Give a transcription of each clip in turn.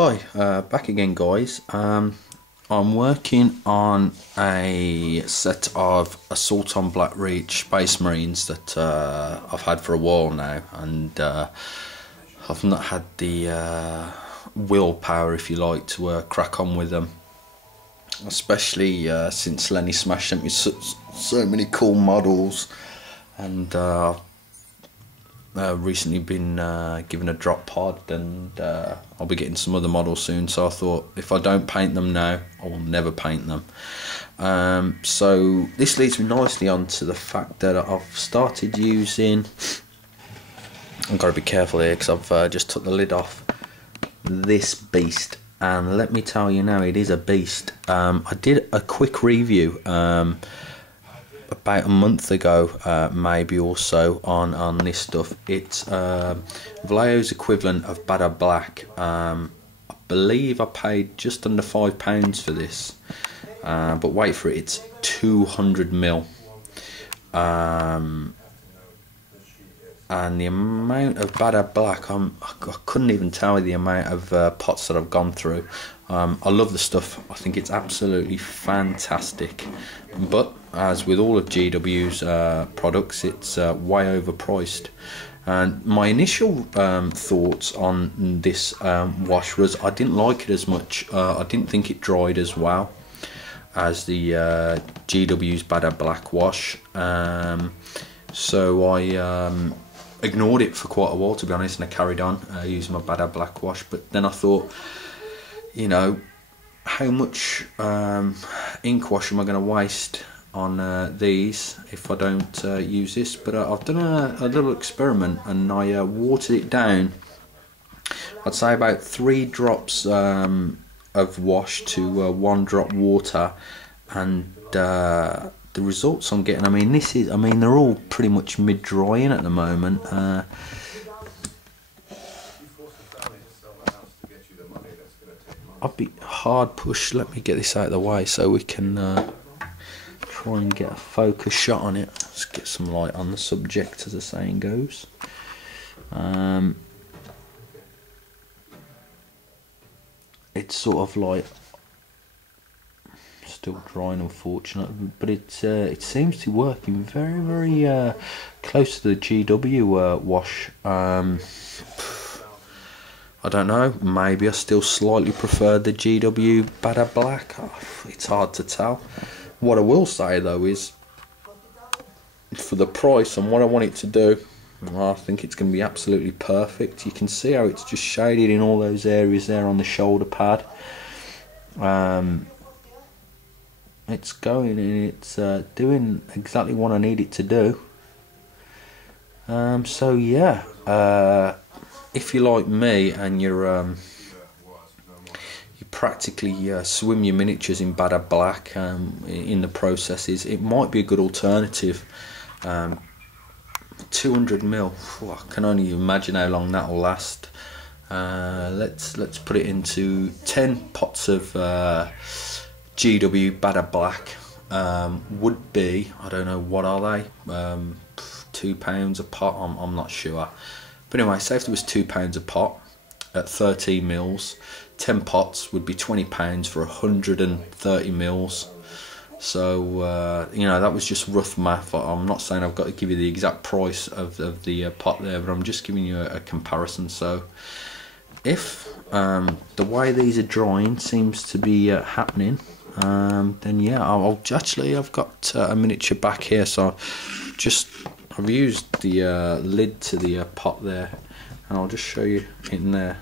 Hi, back again guys. I'm working on a set of Assault on Blackreach Space Marines that I've had for a while now, and I've not had the willpower, if you like, to crack on with them, especially since Lenny Smash sent me so many cool models, and recently been given a drop pod, and I'll be getting some other models soon, so I thought if I don't paint them now I will never paint them. So this leads me nicely on to the fact that I've started using, I've got to be careful here because I've just took the lid off this beast, and let me tell you now, it is a beast. I did a quick review about a month ago, maybe or so, on this stuff. It's Vallejo's equivalent of Badr Black. I believe I paid just under £5 for this, but wait for it, it's 200mm. And the amount of Badr Black, I couldn't even tell you the amount of pots that I've gone through. I love the stuff. I think it's absolutely fantastic, but as with all of GW's products, it's way overpriced. And my initial thoughts on this wash was I didn't like it as much. I didn't think it dried as well as the GW's Badr Black wash, so I ignored it for quite a while, to be honest, and I carried on using my Badr Black wash. But then I thought, you know, how much ink wash am I going to waste on these if I don't use this? But I've done a little experiment, and I watered it down. I'd say about 3 drops of wash to 1 drop water, and the results I'm getting, I mean, they're all pretty much mid-drying at the moment. I'll be hard pushed. Let me get this out of the way so we can try and get a focus shot on it. Let's get some light on the subject, as the saying goes. It's sort of like still drying, unfortunately, but it seems to be working very, very close to the GW wash. I don't know, maybe I still slightly prefer the GW Badr Black. It's hard to tell. What I will say though is, for the price and what I want it to do, I think it's going to be absolutely perfect. You can see how it's just shaded in all those areas there on the shoulder pad. It's going and it's doing exactly what I need it to do. So yeah, if you're like me and you practically swim your miniatures in Badr Black in the processes, it might be a good alternative. 200mm, I can only imagine how long that will last. Let's put it into 10 pots of GW Badr Black. Would be, I don't know, what are they, £2 a pot, I'm not sure. But anyway, say if it was £2 a pot at 13 mils, 10 pots would be £20 for 130 mils. So you know, that was just rough math. I'm not saying I've got to give you the exact price of the pot there, but I'm just giving you a comparison. So if the way these are drying seems to be happening, then yeah, I've got a miniature back here, so I've used the lid to the pot there, and I'll just show you in there.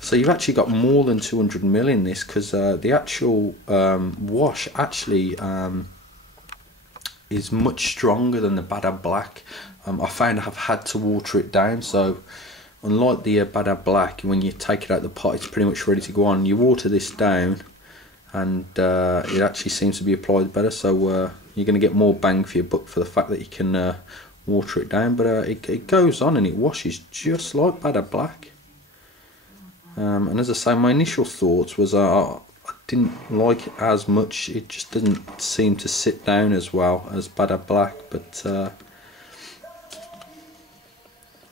So you've actually got more than 200ml in this, because the actual wash actually is much stronger than the Badr Black. I found I've had to water it down, so unlike the Badr Black, when you take it out of the pot, it's pretty much ready to go on. You water this down, and it actually seems to be applied better, so you're going to get more bang for your buck for the fact that you can water it down. But it goes on and it washes just like Badr Black. And as I say, my initial thoughts was I didn't like it as much. It just didn't seem to sit down as well as Badr Black. But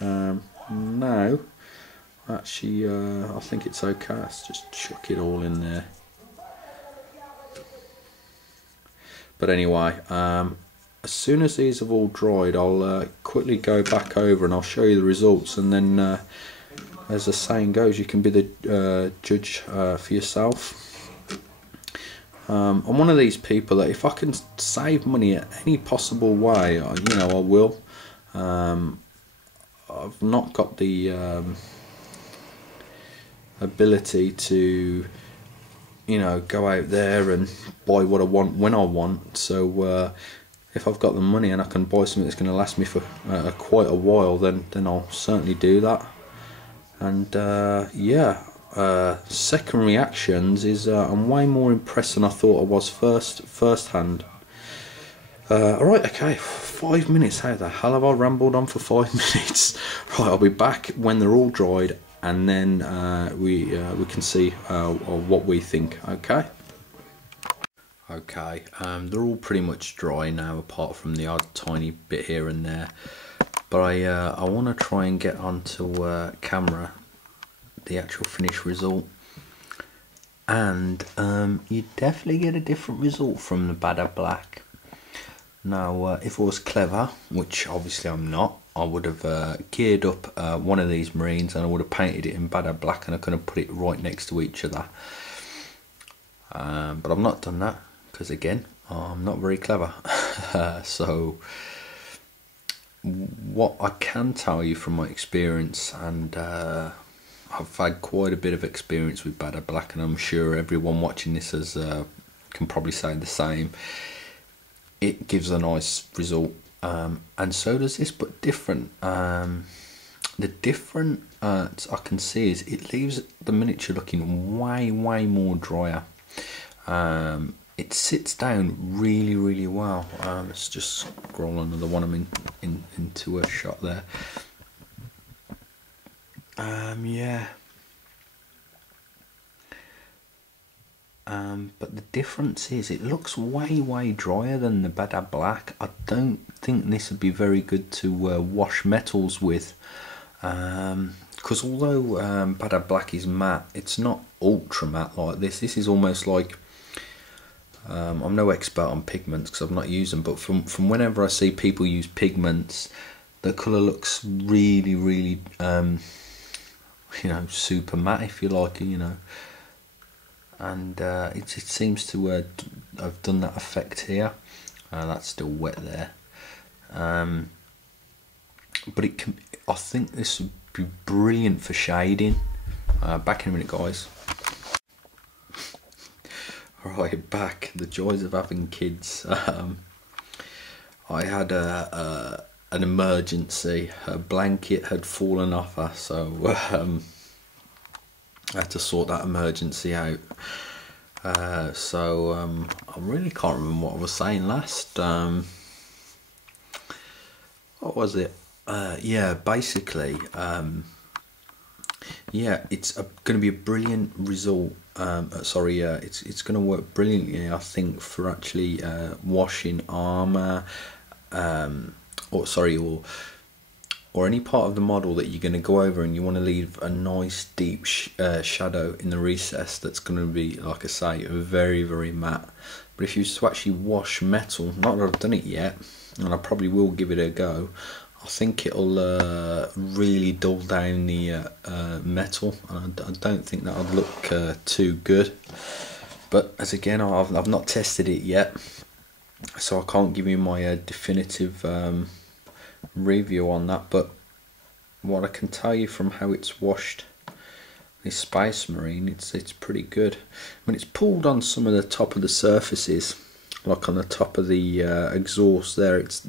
now actually, I think it's okay. Let's just chuck it all in there. But anyway, as soon as these have all dried, I'll quickly go back over and I'll show you the results, and then as the saying goes, you can be the judge for yourself. I'm one of these people that if I can save money in any possible way, you know, I will. I've not got the ability to, you know, go out there and buy what I want when I want. So if I've got the money and I can buy something that's going to last me for quite a while, then I'll certainly do that. And yeah, second reactions is I'm way more impressed than I thought I was first hand. Alright, okay, 5 minutes. How the hell have I rambled on for 5 minutes? Right, I'll be back when they're all dried, and then we can see what we think. Okay. Okay, they're all pretty much dry now, apart from the odd tiny bit here and there. But I want to try and get onto camera the actual finished result, and you definitely get a different result from the Bada Black. Now, if I was clever, which obviously I'm not, I would have geared up one of these Marines and I would have painted it in Bada Black, and I could have put it right next to each other. But I've not done that because, again, I'm not very clever. So what I can tell you from my experience, and I've had quite a bit of experience with Bada Black, and I'm sure everyone watching this can probably say the same. It gives a nice result, and so does this, but different. The different I can see is it leaves the miniature looking way more drier. It sits down really well. Let's just scroll another one. I'm into a shot there. Yeah. But the difference is it looks way drier than the Bada Black. I don't think this would be very good to wash metals with, because although Bada Black is matte, it's not ultra matte like this. This is almost like, I'm no expert on pigments because I've not used them, but from whenever I see people use pigments, the colour looks really you know, super matte, if you like, you know. And it seems to have done that effect here. That's still wet there, but it can. I think this would be brilliant for shading. Back in a minute, guys. Right, back. The joys of having kids. I had an emergency. Her blanket had fallen off her, so I had to sort that emergency out. So I really can't remember what I was saying last. What was it? Yeah, basically, yeah, it's going to be a brilliant result. Sorry, it's going to work brilliantly, I think, for actually washing armour, or any part of the model that you're going to go over and you want to leave a nice deep shadow in the recess that's going to be, like I say, very matte. But if you was to actually wash metal, not that I've done it yet, and I probably will give it a go, I think it'll really dull down the metal, and I don't think that'll look too good. But as again, I've not tested it yet, so I can't give you my definitive review on that. But what I can tell you from how it's washed this Space Marine, it's pretty good. When it's pulled on some of the top of the surfaces, like on the top of the exhaust there, it's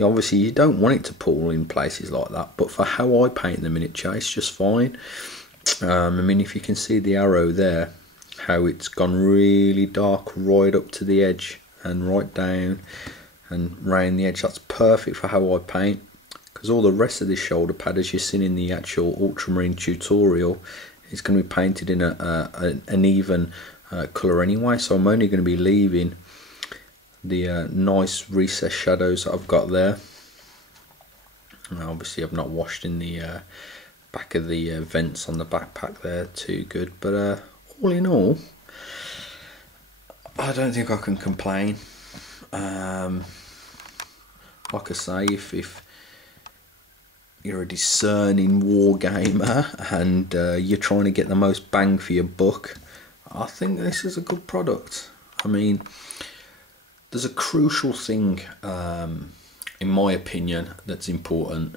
obviously you don't want it to pull in places like that, but for how I paint the miniature, it's just fine. I mean, if you can see the arrow there, how it's gone really dark right up to the edge and right down and round the edge, that's perfect for how I paint, because all the rest of this shoulder pad, as you've seen in the actual Ultramarine tutorial, is going to be painted in an even colour anyway, so I'm only going to be leaving the nice recessed shadows that I've got there. Now, obviously I've not washed in the back of the vents on the backpack there too good, but all in all, I don't think I can complain. Like I say, if you're a discerning wargamer and you're trying to get the most bang for your buck, I think this is a good product. I mean, there's a crucial thing, in my opinion, that's important.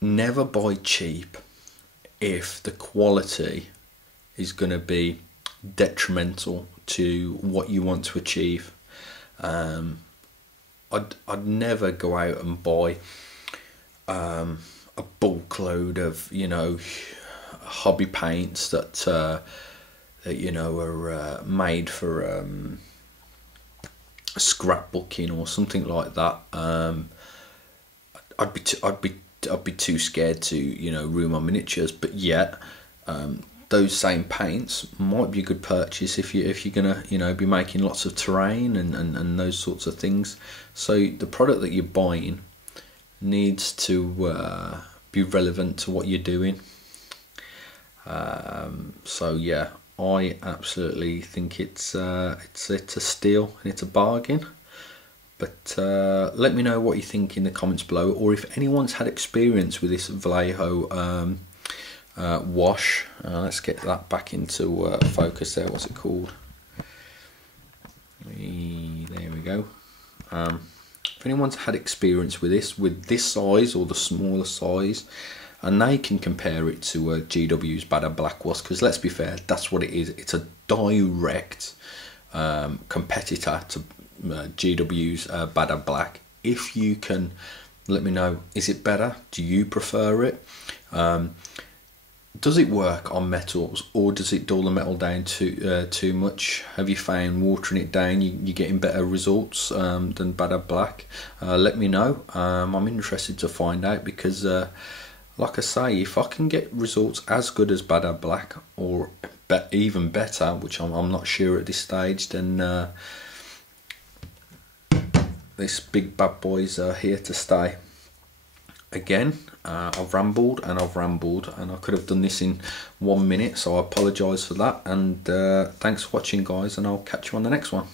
Never buy cheap if the quality is going to be detrimental to what you want to achieve. I'd never go out and buy a bulk load of, you know, hobby paints that you know are made for scrapbooking or something like that. I'd be too scared to, you know, ruin my miniatures. But yet, those same paints might be a good purchase if you're gonna, you know, be making lots of terrain and those sorts of things. So the product that you're buying needs to be relevant to what you're doing. So yeah, I absolutely think it's a steal and it's a bargain. But let me know what you think in the comments below, or if anyone's had experience with this Vallejo wash. Let's get that back into focus there. What's it called? There we go. If anyone's had experience with this size or the smaller size, and they can compare it to GW's Bad Black Wasp, because let's be fair, that's what it is. It's a direct competitor to GW's Bad Black. If you can let me know, is it better? Do you prefer it? Does it work on metals, or does it dull the metal down too much? Have you found watering it down you're getting better results than Bad Black? Let me know. I'm interested to find out, because like I say, if I can get results as good as Bad Black, or even better, which I'm not sure at this stage, then this big bad boy's here to stay. Again, I've rambled and I could have done this in 1 minute, so I apologise for that, and thanks for watching, guys, and I'll catch you on the next one.